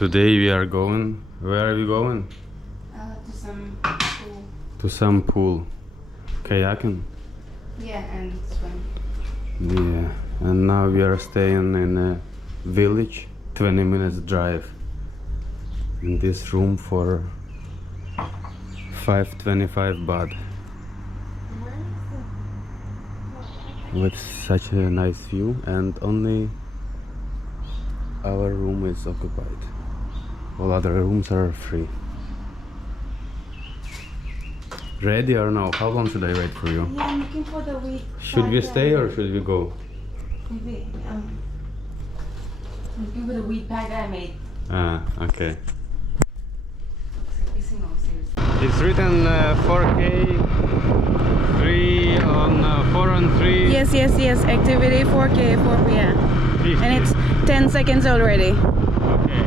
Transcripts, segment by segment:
Today we are going. Where are we going? To some pool. To some pool. Kayaking? Yeah, and swim. Yeah. And now we are staying in a village, 20 minutes drive. In this room for 525 baht. With such a nice view, and only our room is occupied. All other rooms are free. Ready or no? How long should I wait for you? Yeah, I'm looking for the weed. Should we stay or should we go? Maybe, looking for the weed bag that I made. Ah, okay. It's written 4K, 3 on 4 on 3. Yes. Activity 4K, 4 p.m. 50. And it's 10 seconds already. Okay.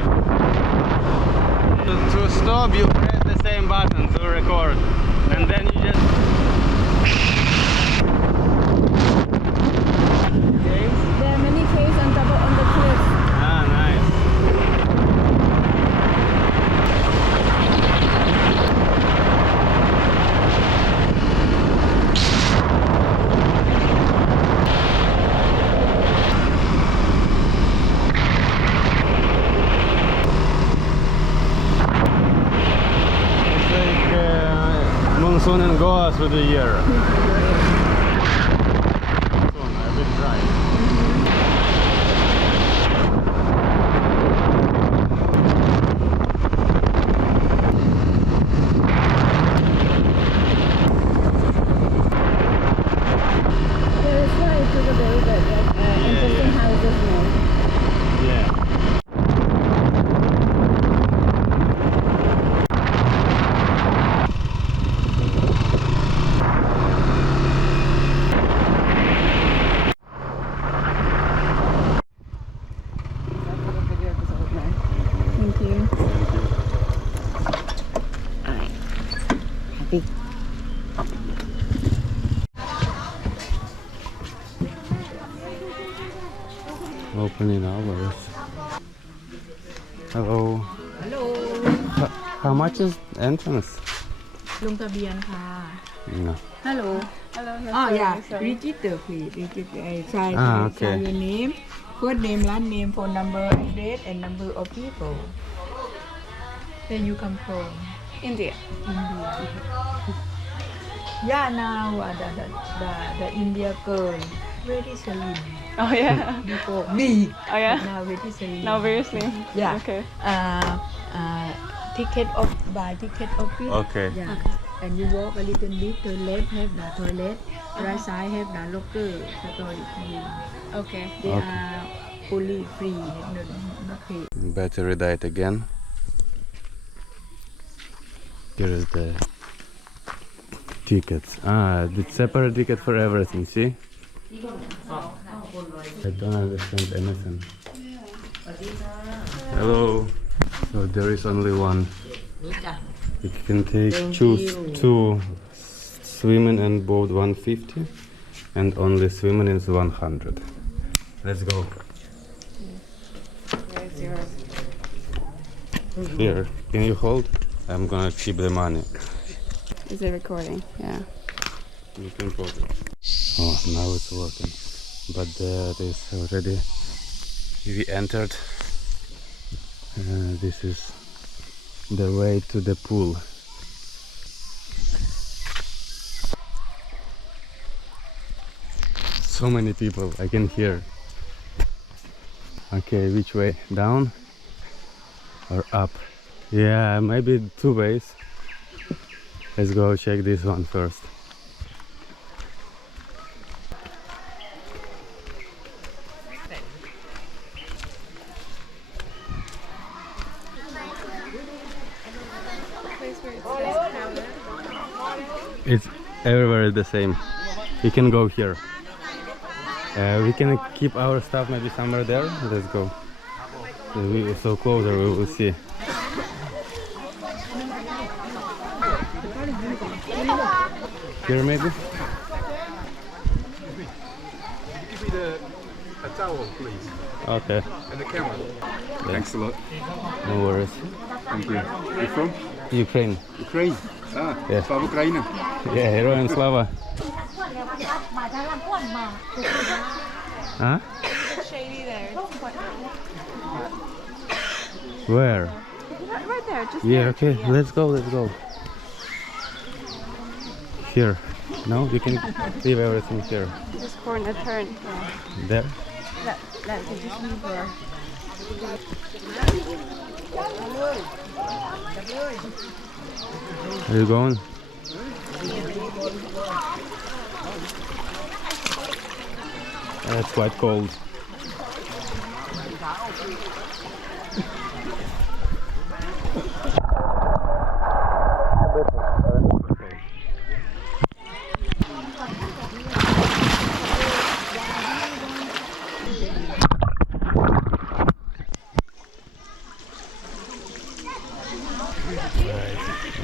To stop, you press the same button to record, and then you just. There are many caves on the cliff. Ah, nice. It's like monsoon and Goa through the year. Monsoon, a bit dry. There is why it took a very good, interesting houses now. Yeah. Thank you. Alright. Happy. Opening hours. Hello. Hello. How much is entrance? ลงทะเบียนค่ะ No. Hello. Oh yeah. Register please. Register. Sign. Okay. Sign your name. First name, last name, phone number, address, and number of people. Where you come from? India. India. Yeah, now the India girl very slim. Oh yeah. Before big. Oh yeah. Now very slim. Now very slim. Yeah. Okay. Ticket of buy ticket office. Okay. Yeah. And you walk a little bit to left have the toilet. Right side have the locker storage room. Okay. They Okay. are fully free, not paid. Battery died again. Here is the tickets. Ah, the separate ticket for everything, see? I don't understand anything. Hello. So there is only one. You can choose two. Swimming and boat 150 and only swimming is 100. Let's go. Where's yours? Here, can you hold? I'm gonna keep the money. Is it recording? Yeah. You can put it. Oh, now it's working. But there is already. We entered. This is the way to the pool. So many people, I can hear. Okay, which way? Down or up? Yeah, maybe two ways. Let's go check this one first. It's everywhere the same. We can go here. We can keep our stuff maybe somewhere there. Let's go. So closer we will see. Here maybe? Give me the towel, please. Okay. And the camera. Thanks a lot. No worries. Thank you. You from? Ukraine. Ukraine. Ah, Yeah. Slava Ukraina. Yeah, Heroям Slava. Huh? Shady there. It's quite Where? right there. Just Yeah, okay. Let's go, let's go. Here. No, you can leave everything here. this corner turn. There. That can just move her. Are you going? It's quite cold.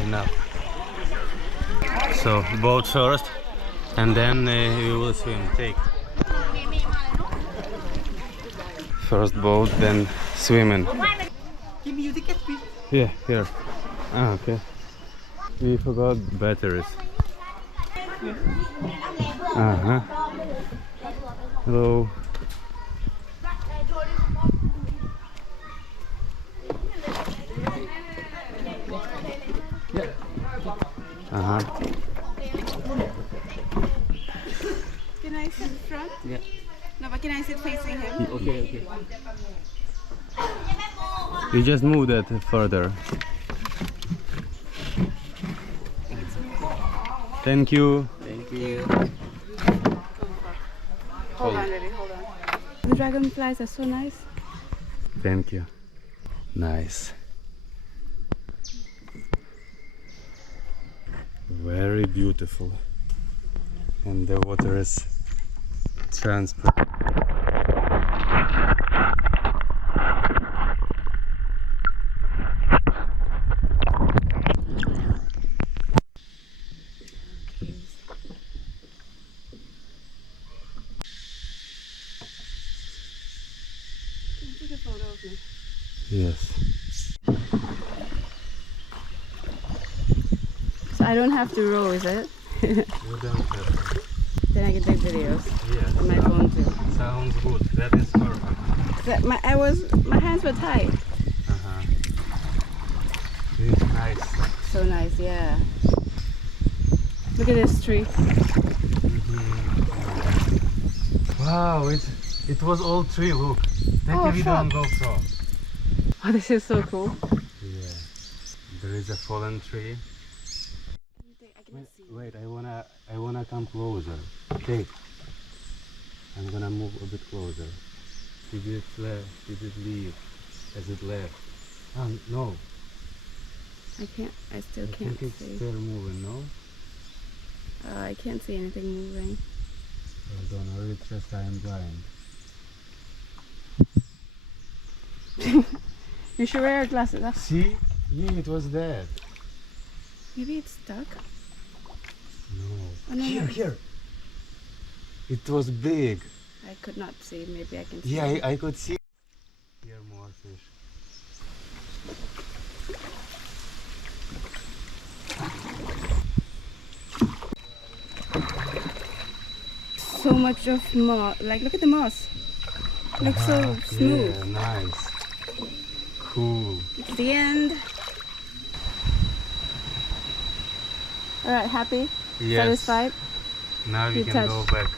Enough. So boat first, and then we will swim. Take first boat, then swimming. Give me your ticket, please. Yeah, here. Ah, okay. We forgot batteries. Uh-huh. Hello. Uh-huh. Can I sit front? Yeah. No, but can I sit facing him? Okay. You just move that further. Thank you. Thank you. Hold on, baby. Hold on. The dragonflies are so nice. Thank you. Nice. Very beautiful. And the water is transparent. Take a photo of me. Yes. So I don't have to row, is it? You don't have. Then I can take videos Yes. on my phone too. Sounds good. That is perfect. My hands were tied. Uh-huh. It's nice. So nice, yeah. Look at this tree. Wow, it was all tree. Look. Take Oh, a video on fuck. GoPro. Oh, this is so cool. Yeah. There is a fallen tree. I cannot see. Wait, I wanna come closer. Okay. I'm gonna move a bit closer. Did it left? Did it leave? Has it left? No. I still I can't think it's see. still moving, no? I can't see anything moving. Hold on, or it's just I am blind. You should wear glasses. Huh? See? Yeah, it was that. Maybe it's stuck. No. Oh, no, no. Here. It was big. I could not see. Maybe I can see. Yeah, I could see. Here more fish. So much of moss. Like, look at the moss. Looks so smooth. Yeah, nice. Cool. It's the end. Alright, happy? Yes. Satisfied? Now we You can touched. go back.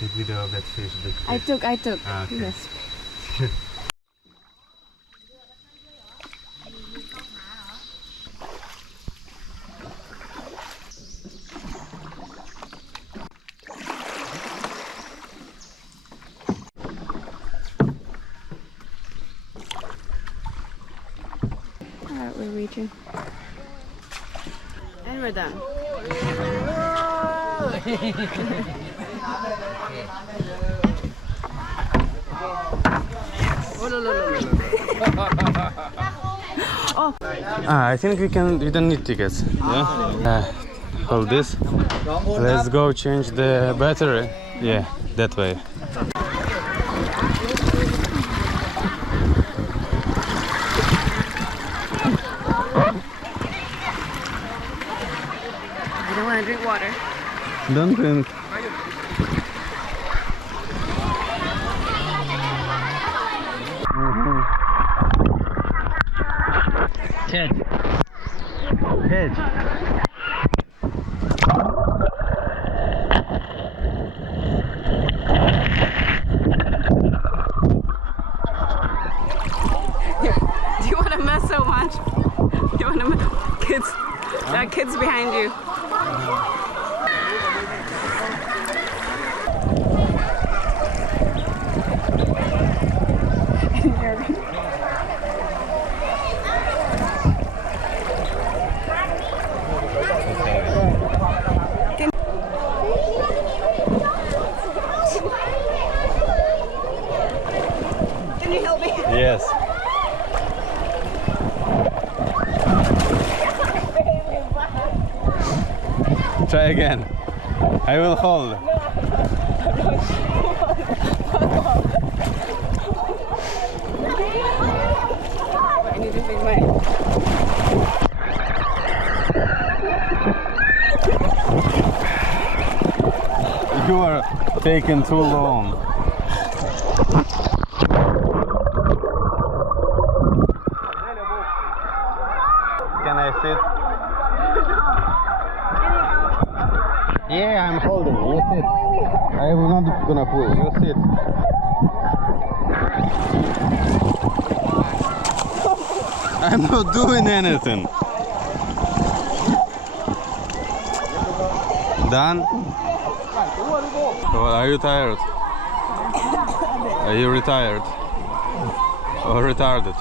Take video of that fish, big fish. I took. Ah, okay. Yes. Alright, we're reaching. And we're done. I think we don't need tickets. Yeah. Hold this. Let's go change the battery. Yeah, that way. water. Don't drink. Catch. Catch. Do you want to mess so much? You want to mess? Kids. There are kids behind you. Can you help me? Yes. Try again. I will hold. I need to bring my. You are taking too long. Can I sit? Yeah, I'm holding. You sit. I'm not gonna pull. You sit. I'm not doing anything. Done? Are you tired? Are you retired? Or retarded?